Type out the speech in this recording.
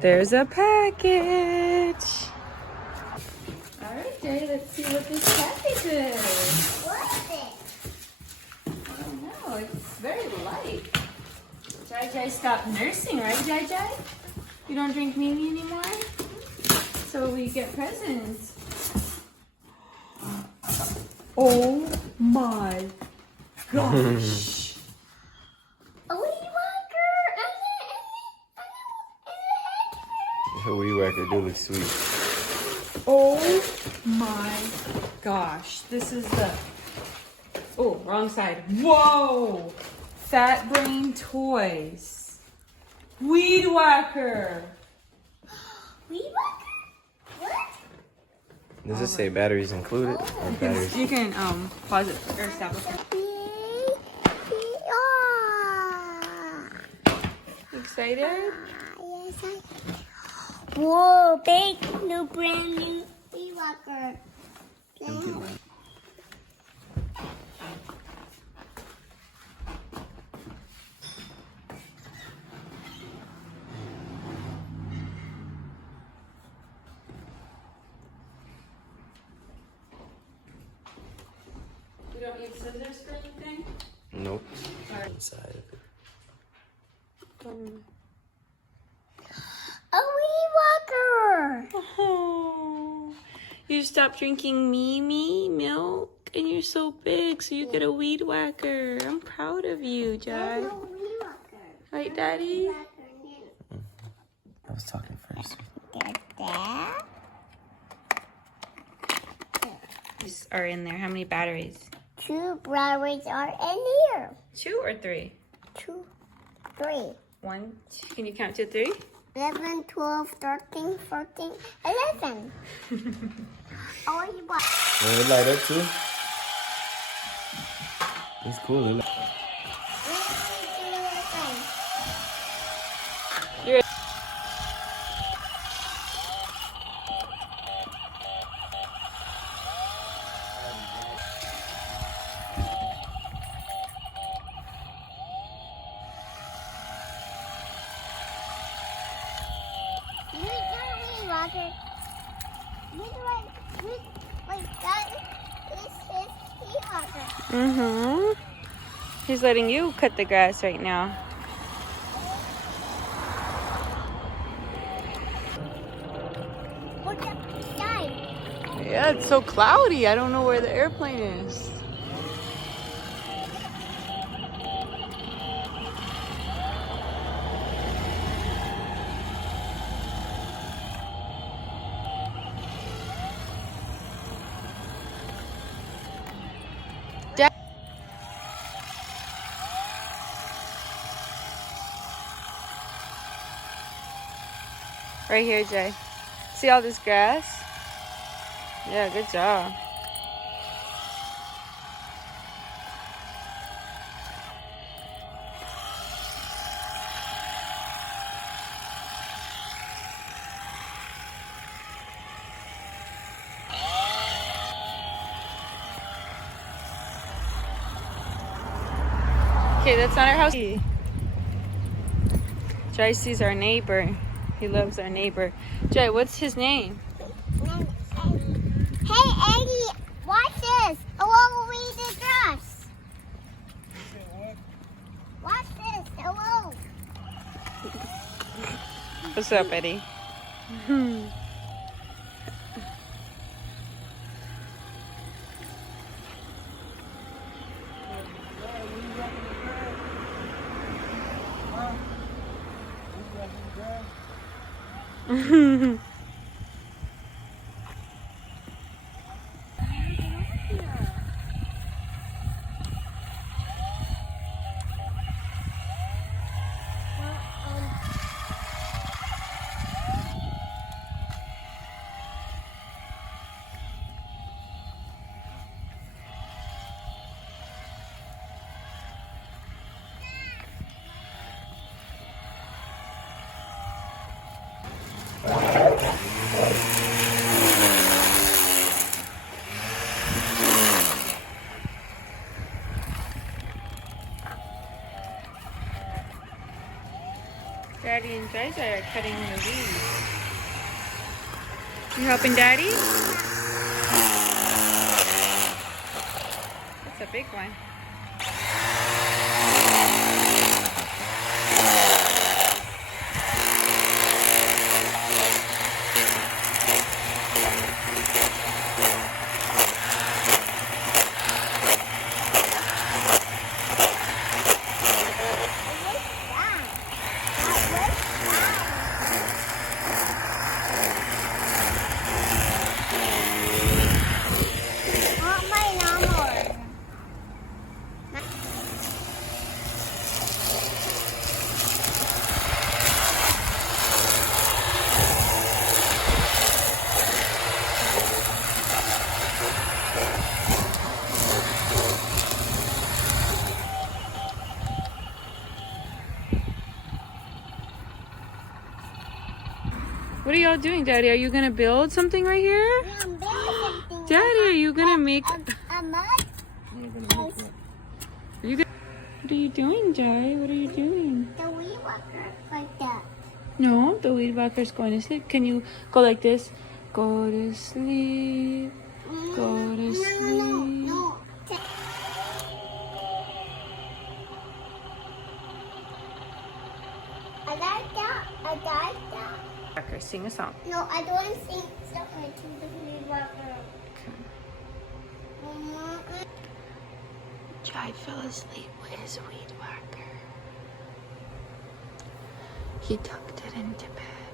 There's a package. All right, Jay, let's see what this package is. What is it? I don't know. It's very light. Jai stopped nursing, right, Jai? You don't drink Mimi anymore? So we get presents. Oh my gosh. A Weedwacker! The Weedwacker do look sweet. Oh my gosh. This is the... Oh, wrong side. Whoa! Fat Brain Toys. Weedwacker. Weedwacker? What? Does it say batteries included? Or batteries? You can pause it or stop it. Excited? Yes, whoa, big new brand new Weedwacker. You don't need scissors for anything? Nope. Alright. Inside of it. A Weedwacker! Oh, you stopped drinking Mimi milk and you're so big, so you get a Weedwacker. I'm proud of you, Jai. There's no Weedwacker. Right, Daddy? I was talking first. Get that. These are in there. How many batteries? 2 batteries are in here. 2 or 3? 2, 3. 1. Can you count to 3? 11, 12, 13, 14, 11. Oh, you bought. Want it light up too? It's cool. You're Weedwacker. Wait, that is his Weedwacker. Mm-hmm. He's letting you cut the grass right now. Look at the side. Yeah, it's so cloudy. I don't know where the airplane is. Right here, Jay. See all this grass? Yeah, good job. Okay, that's not our house. Jai sees our neighbor. He loves our neighbor. Jai, what's his name? Hey, Eddie, watch this. Hello, read the dress. Watch this. Hello. What's up, Eddie? Jai Jai are cutting the weeds. You helping Daddy? That's a big one. What are y'all doing, Daddy? Are you gonna build something right here? I'm building something. Daddy, are you gonna make? A mud. What are you doing, Jai? What are you doing? The weed walker like that. No, the weed whacker's going to sleep. Can you go like this? Go to sleep. Go to sleep. No. I like that. I like that. Whacker, sing a song. No, I don't want to sing something to the weed walker. Jai fell asleep with his weed whacker. He tucked it into bed.